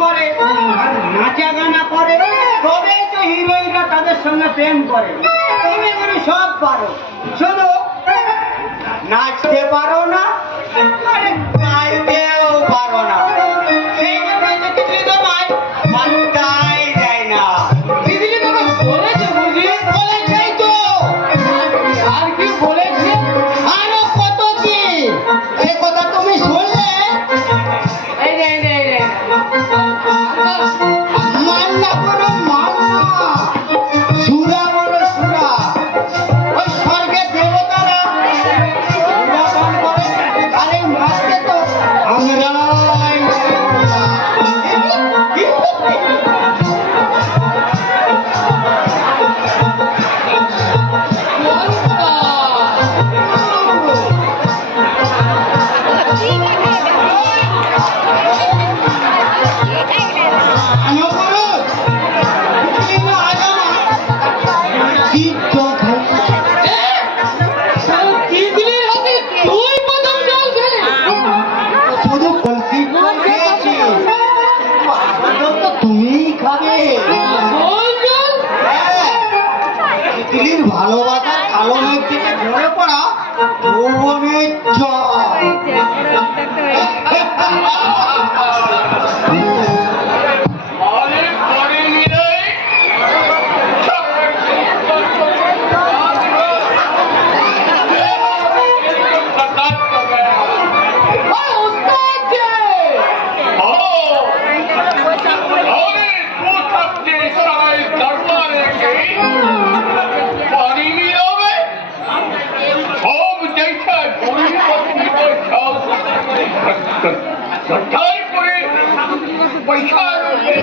করে নাচা গানা করে তবে তো হিরোইনরা তাদের সঙ্গে প্রেম করে। তুমি তুমি সব পারো। শুধু নাচতে পারো না, গাইতেও পারো না। স্ত্রীর ভালোবাসার কারণের থেকে মনে পড়া ভুবনের জয়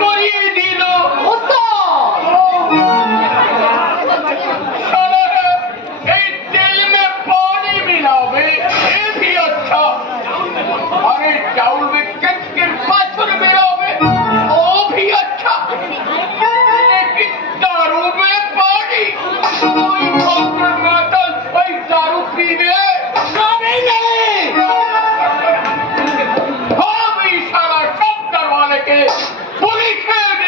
করি পুলিশের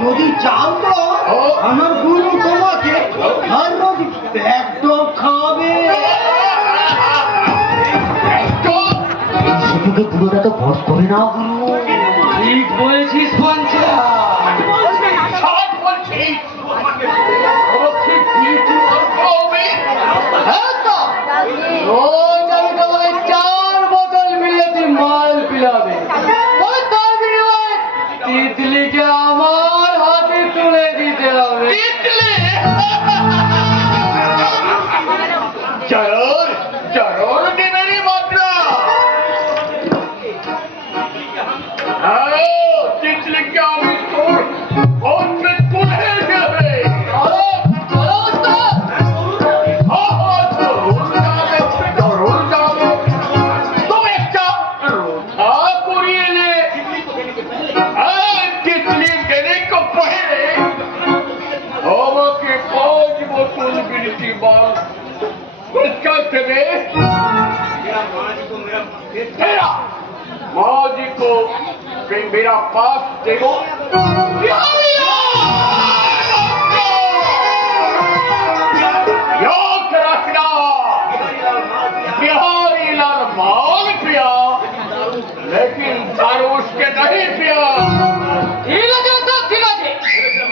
যদি চাও তো আমার গুরু তোমাকে একদম খাওয়াবে পুরোটা তো বস করে নাও গুরু। ঠিক বলেছিস পঞ্চা জরুর জরুর দেবেনি হ্যাঁ তিতলিকে আমি তোর হচ্ছে তুলে দেবে চলো চলো ওস্তাদ माँ जी को मेरा पास देखो याद रखना बिहारी लाल माल पिया लेकिन दारू उसके नहीं पिया ঠিক আছে ওস্তাদ ঠিক আছে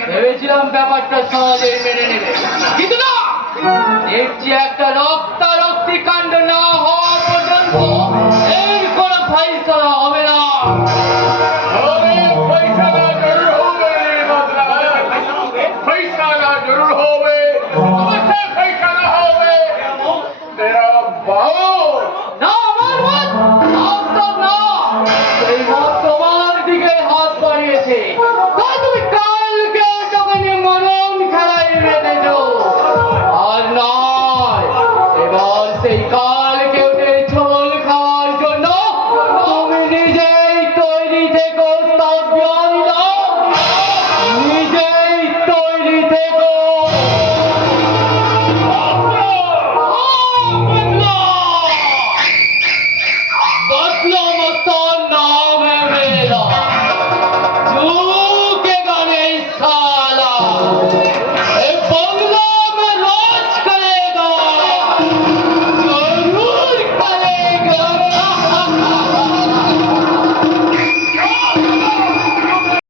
ভেবেছিলাম ব্যাপারটা সহজেই মেনে নেবে কিন্তু না এর যে একটা রক্তারক্তি কাণ্ড না হওয়া পর্যন্ত এর কোন ফাইসলা হবে না। তোমার দিকে হাত বাড়িয়েছে।